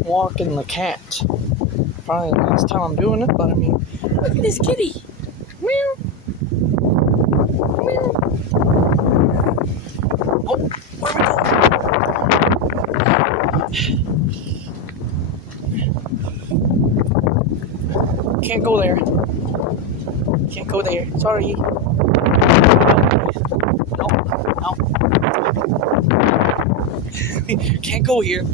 Walking the cat. Probably the last time I'm doing it, but I mean, look at this kitty. Meow. Meow. Oh, where we go? Can't go there. Can't go there. Sorry. No. No. Can't go here.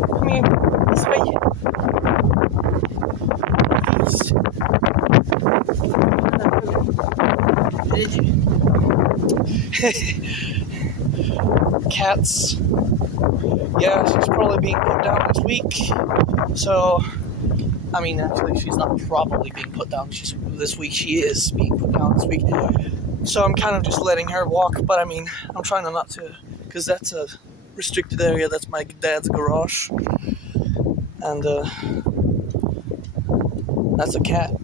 Come here. This way. Cats. Yeah, she's probably being put down this week. So, I mean, actually, she's not probably being put down. This week. She is being put down this week. So I'm kind of just letting her walk. But I mean, I'm trying not to, because that's a restricted area. That's my dad's garage, and that's a cat.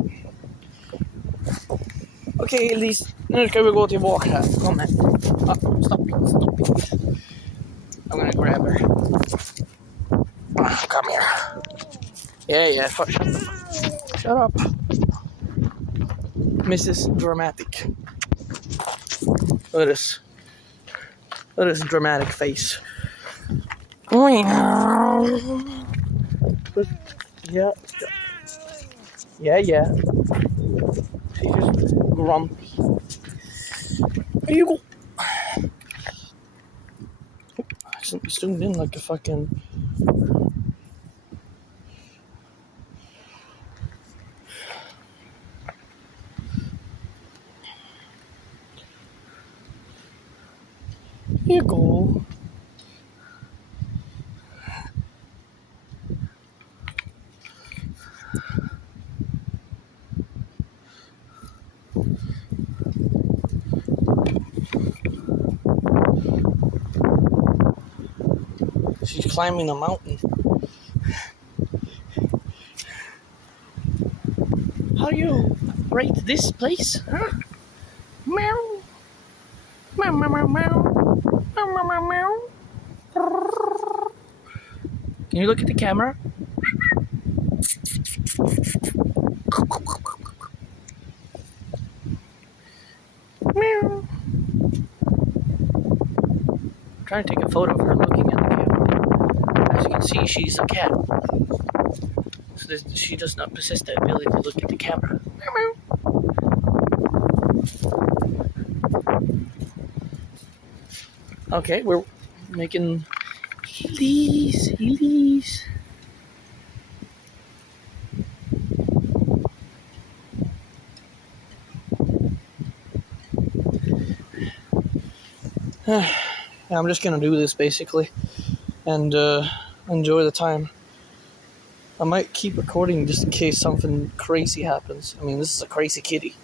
Okej, Elise, nu ska vi gå tillbaka här. Kom här. Stop it. I'm gonna grab her. Come here. Yeah, shut up. Mrs. Dramatic. Look at this. Look at this dramatic face. Yeah. She's just grumpy. Here you go. I accidentally zoomed in like a fucking... Here you go. She's climbing a mountain. How do you rate this place? Huh? Meow. Meow, meow, meow, meow. Meow, meow, meow, meow. Can you look at the camera? Meow. I'm trying to take a photo of her looking at the camera. As you can see, she's a cat. So she does not possess the ability to look at the camera. Meow, meow. Okay, we're making Elise. I'm just gonna do this basically and enjoy the time. I might keep recording just in case something crazy happens. I mean, this is a crazy kitty.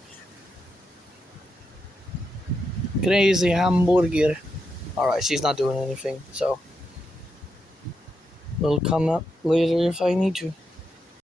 Crazy hamburger. Alright, she's not doing anything, so we'll come up later if I need to.